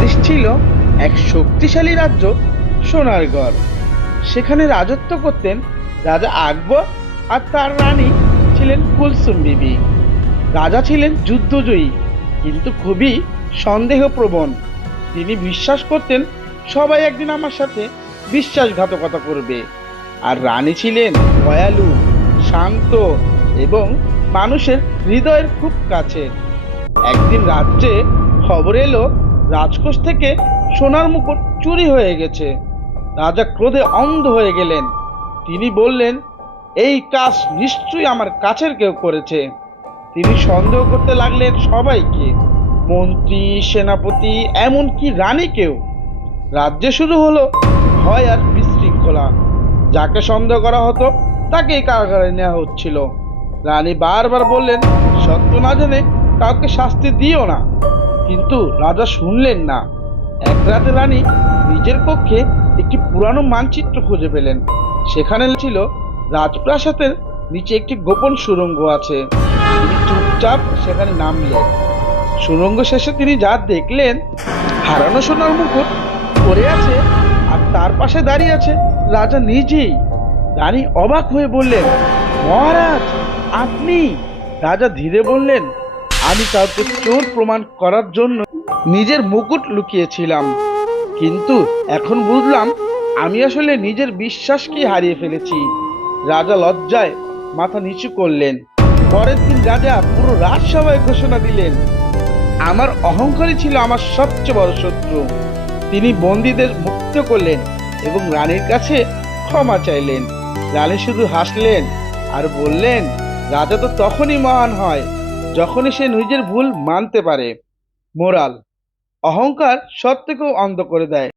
দেশ ছিল এক শক্তিশালী রাজ্য, সোনারগড়। সেখানে রাজত্ব করতেন রাজা আকবর, আর তার রানী ছিলেন কুলসুম বিবি। রাজা ছিলেন যুদ্ধজয়ী, কিন্তু খুবই সন্দেহপ্রবণ। তিনি বিশ্বাস করতেন সবাই একদিন আমার সাথে বিশ্বাসঘাতকতা করবে। আর রানী ছিলেন দয়ালু, শান্ত এবং মানুষের হৃদয়ের খুব কাছের। একদিন রাজ্যে খবর এলো রাজকোষ থেকে সোনার মুকুট চুরি হয়ে গেছে। রাজা ক্রোধে অন্ধ হয়ে গেলেন। তিনি বললেন, এই কাজ নিশ্চয়ই আমার কাছের কেউ করেছে। তিনি সন্দেহ করতে লাগলেন সবাইকে, মন্ত্রী, সেনাপতি, এমনকি রানীকেও। রাজ্যে শুরু হলো ভয় আর বিশৃঙ্খলা। যাকে সন্দেহ করা হতো তাকেই কারাগারে নেওয়া হচ্ছিল। রানী বারবার বললেন, সত্য না জেনে কাউকে শাস্তি দিও না, কিন্তু রাজা শুনলেন না। এক রাতে রানী নিজের কক্ষে একটি পুরানো মানচিত্র খুঁজে পেলেন। সেখানে ছিল রাজপ্রাসাদের নিচে একটি গোপন সুড়ঙ্গ আছে। তিনি চুপচাপ সেখানে নামলেন। সুড়ঙ্গ শেষে তিনি যা দেখলেন, হারানো সোনার মুকুট পড়ে আছে, আর তার পাশে দাঁড়িয়ে আছে রাজা নিজেই। রানী অবাক হয়ে বললেন, মহারাজ আপনি? রাজা ধীরে বললেন, আমি কাউকে চোর প্রমাণ করার জন্য নিজের মুকুট লুকিয়েছিলাম, কিন্তু এখন বুঝলাম আমি আসলে নিজের বিশ্বাসকে হারিয়ে ফেলেছি। রাজা লজ্জায় মাথা নিচু করলেন। পরের দিন রাজা পুরো রাজসভায় ঘোষণা দিলেন, আমার অহংকারই ছিল আমার সবচেয়ে বড় শত্রু। তিনি বন্দীদের মুক্ত করলেন এবং রানীর কাছে ক্ষমা চাইলেন। রানী শুধু হাসলেন আর বললেন, রাজা তো তখনই মহান হয় যখনই সে নিজের ভুল মানতে পারে। মোরাল: অহংকার সত্যকেও অন্ধ করে দেয়।